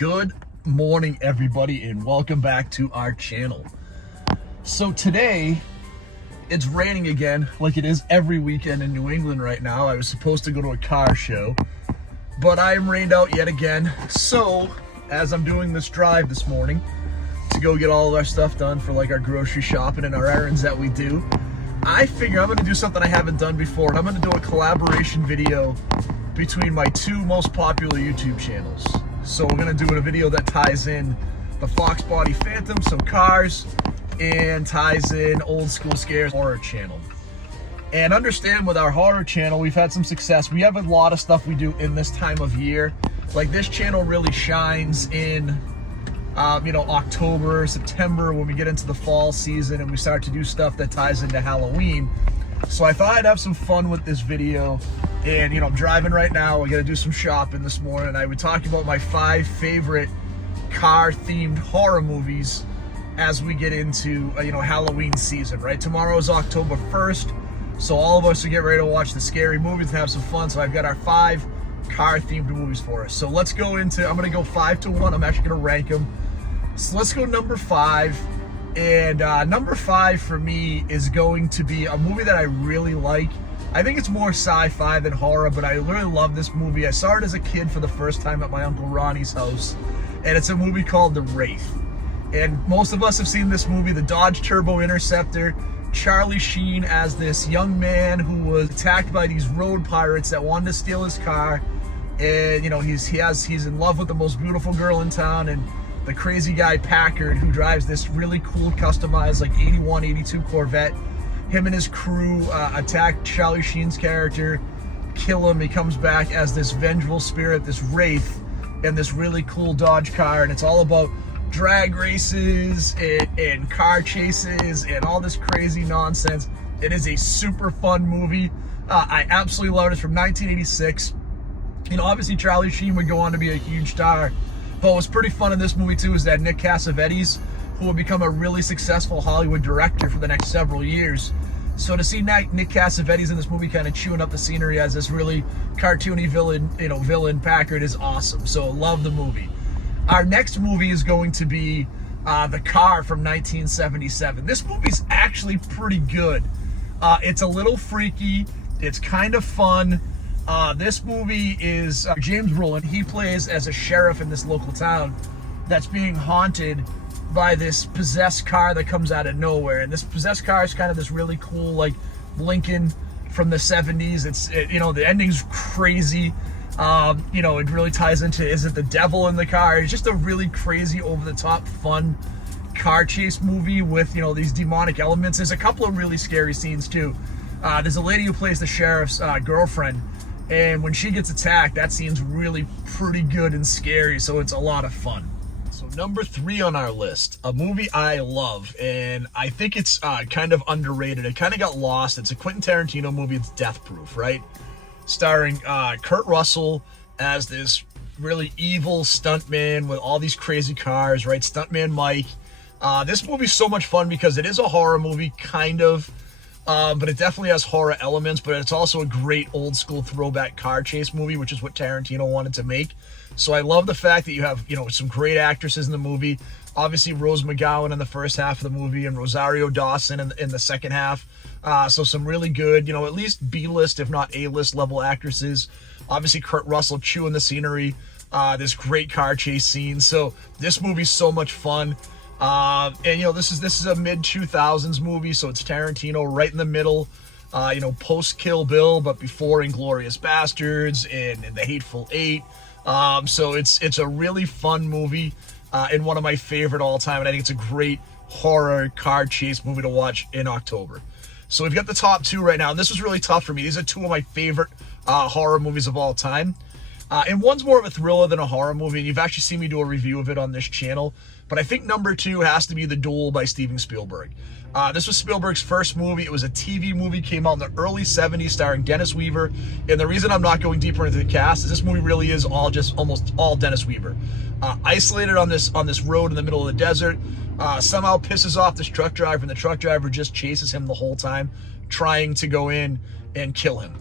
Good morning, everybody, and welcome back to our channel. So today, it's raining again, like it is every weekend in New England right now. I was supposed to go to a car show, but I am rained out yet again. So, as I'm doing this drive this morning to go get all of our stuff done for like our grocery shopping and our errands that we do, I figure I'm going to do something I haven't done before, and I'm going to do a collaboration video between my two most popular YouTube channels. So we're going to do a video that ties in the Fox Body Phantom, so cars, and ties in Old School Scares horror channel. And understand, with our horror channel, we've had some success. We have a lot of stuff we do in this time of year. Like, this channel really shines in October, September, when we get into the fall season and we start to do stuff that ties into Halloween. So I thought I'd have some fun with this video. And, I'm driving right now. I got to do some shopping this morning. I would talk about my 5 favorite car-themed horror movies as we get into, Halloween season, right? Tomorrow is October 1st, so all of us will get ready to watch the scary movies and have some fun. So I've got our 5 car-themed movies for us. So let's go into, I'm going to go 5 to 1. I'm actually going to rank them. So let's go number 5. And number 5 for me is going to be a movie that I really like. I think it's more sci-fi than horror, but I really love this movie. I saw it as a kid for the first time at my Uncle Ronnie's house, and it's a movie called The Wraith. And most of us have seen this movie, the Dodge Turbo Interceptor. Charlie Sheen as this young man who was attacked by these road pirates that wanted to steal his car. And, he's in love with the most beautiful girl in town, and the crazy guy Packard, who drives this really cool customized like 81, 82 Corvette. Him and his crew attack Charlie Sheen's character, kill him. He comes back as this vengeful spirit, this wraith, in this really cool Dodge car, and it's all about drag races and car chases and all this crazy nonsense. It is a super fun movie. I absolutely love it. It's from 1986. Obviously Charlie Sheen would go on to be a huge star, but what's pretty fun in this movie too is that Nick Cassavetes, who will become a really successful Hollywood director for the next several years. So to see Nick Cassavetes in this movie kind of chewing up the scenery as this really cartoony villain Packard is awesome. So love the movie. Our next movie is going to be The Car from 1977. This movie's actually pretty good. It's a little freaky. It's kind of fun. This movie is James Brolin. He plays as a sheriff in this local town that's being haunted by this possessed car that comes out of nowhere. And this possessed car is kind of this really cool, like, Lincoln from the 70s. The ending's crazy. It really ties into, is it the devil in the car? It's just a really crazy, over-the-top, fun car chase movie with, these demonic elements. There's a couple of really scary scenes, too. There's a lady who plays the sheriff's girlfriend, and when she gets attacked, that scene's really pretty good and scary, so it's a lot of fun. So number 3 on our list, a movie I love, and I think it's kind of underrated. It kind of got lost. It's a Quentin Tarantino movie. It's Death Proof, right? Starring Kurt Russell as this really evil stuntman with all these crazy cars, right? Stuntman Mike. This movie's so much fun because it is a horror movie, kind of, but it definitely has horror elements, but it's also a great old school throwback car chase movie, which is what Tarantino wanted to make. So I love the fact that you have, some great actresses in the movie. Obviously, Rose McGowan in the first half of the movie and Rosario Dawson in the second half. So some really good, at least B-list, if not A-list level actresses. Obviously, Kurt Russell chewing the scenery. This great car chase scene. So this movie's so much fun. And this is a mid-2000s movie, so it's Tarantino right in the middle. Post Kill Bill, but before Inglourious Bastards and The Hateful Eight. So it's a really fun movie, and one of my favorite all time, and I think it's a great horror car chase movie to watch in October. So we've got the top 2 right now, and this was really tough for me. These are 2 of my favorite horror movies of all time. And one's more of a thriller than a horror movie, and you've actually seen me do a review of it on this channel. But I think number 2 has to be The Duel by Steven Spielberg. This was Spielberg's first movie. It was a TV movie, came out in the early 70s, starring Dennis Weaver. And the reason I'm not going deeper into the cast is this movie really is almost all Dennis Weaver. Isolated on this road in the middle of the desert, somehow pisses off this truck driver, and the truck driver just chases him the whole time, trying to go in and kill him.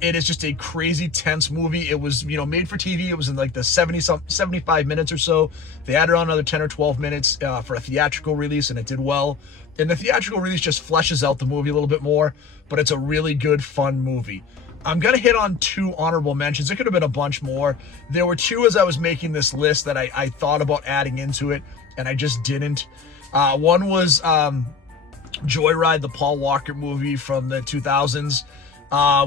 It is just a crazy tense movie. It was, made for TV. It was in like the 75 minutes or so. They added on another 10 or 12 minutes for a theatrical release, and it did well. And the theatrical release just fleshes out the movie a little bit more, but it's a really good, fun movie. I'm going to hit on 2 honorable mentions. There could have been a bunch more. There were 2 as I was making this list that I thought about adding into it, and I just didn't. One was Joyride, the Paul Walker movie from the 2000s.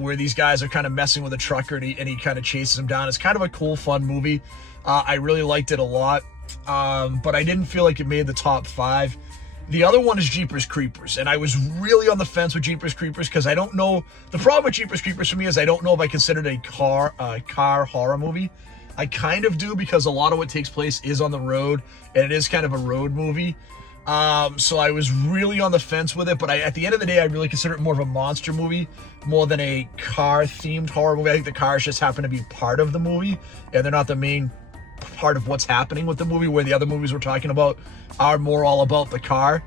Where these guys are kind of messing with a trucker and he kind of chases him down. It's kind of a cool, fun movie. I really liked it a lot, but I didn't feel like it made the top 5. The other one is Jeepers Creepers, and I was really on the fence with Jeepers Creepers because I don't know. The problem with Jeepers Creepers for me is I don't know if I consider it a car horror movie. I kind of do because a lot of what takes place is on the road, and it is kind of a road movie. So I was really on the fence with it, but at the end of the day, I really consider it more of a monster movie more than a car-themed horror movie. I think the cars just happen to be part of the movie, and they're not the main part of what's happening with the movie, where the other movies we're talking about are more all about the car.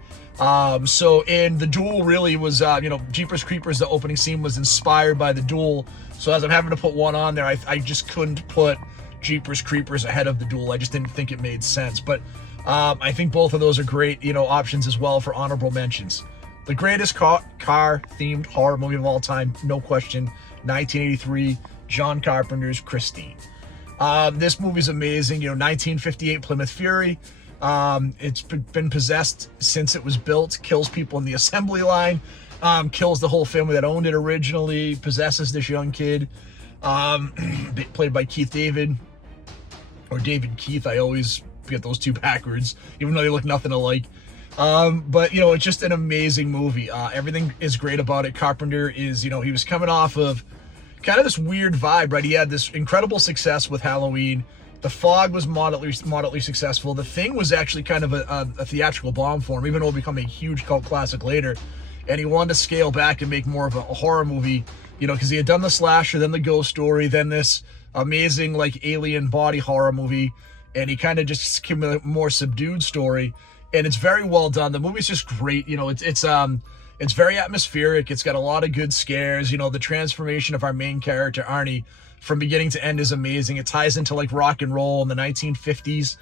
So in The Duel really was, Jeepers Creepers, the opening scene was inspired by The Duel. So as I'm having to put one on there, I just couldn't put Jeepers Creepers ahead of The Duel. I just didn't think it made sense. But I think both of those are great, options as well for honorable mentions. The greatest car-themed horror movie of all time, no question, 1983, John Carpenter's Christine. This movie's amazing. 1958 Plymouth Fury. It's been possessed since it was built, kills people in the assembly line, kills the whole family that owned it originally, possesses this young kid, played by Keith David, or David Keith. I always get those 2 backwards, even though they look nothing alike. But it's just an amazing movie. Everything is great about it. Carpenter is, he was coming off of kind of this weird vibe, right? He had this incredible success with Halloween. The Fog was moderately successful. The Thing was actually kind of a theatrical bomb for him, even though it became a huge cult classic later. And he wanted to scale back and make more of a horror movie, because he had done the slasher, then the ghost story, then this amazing like alien body horror movie. And he kind of just came with a more subdued story, and it's very well done. The movie's just great. It's very atmospheric. It's got a lot of good scares. The transformation of our main character, Arnie, from beginning to end is amazing. It ties into like rock and roll in the 1950s.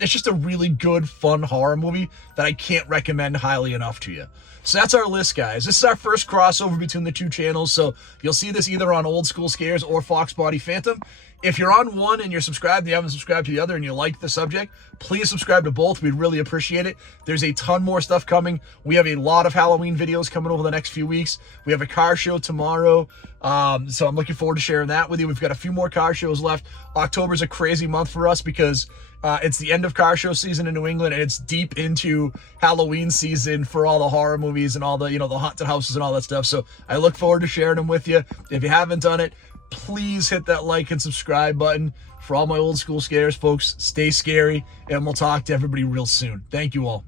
It's just a really good, fun horror movie that I can't recommend highly enough to you. So that's our list, guys. This is our first crossover between the 2 channels, so you'll see this either on Old School Scares or Fox Body Phantom. If you're on one and you're subscribed and you haven't subscribed to the other and you like the subject, please subscribe to both. We'd really appreciate it. There's a ton more stuff coming. We have a lot of Halloween videos coming over the next few weeks. We have a car show tomorrow, so I'm looking forward to sharing that with you. We've got a few more car shows left. October's a crazy month for us because it's the end of car show season in New England, and it's deep into Halloween season for all the horror movies and all the, the haunted houses and all that stuff. So I look forward to sharing them with you. If you haven't done it, please hit that like and subscribe button. For all my Old School Scares folks, stay scary, and we'll talk to everybody real soon. Thank you all.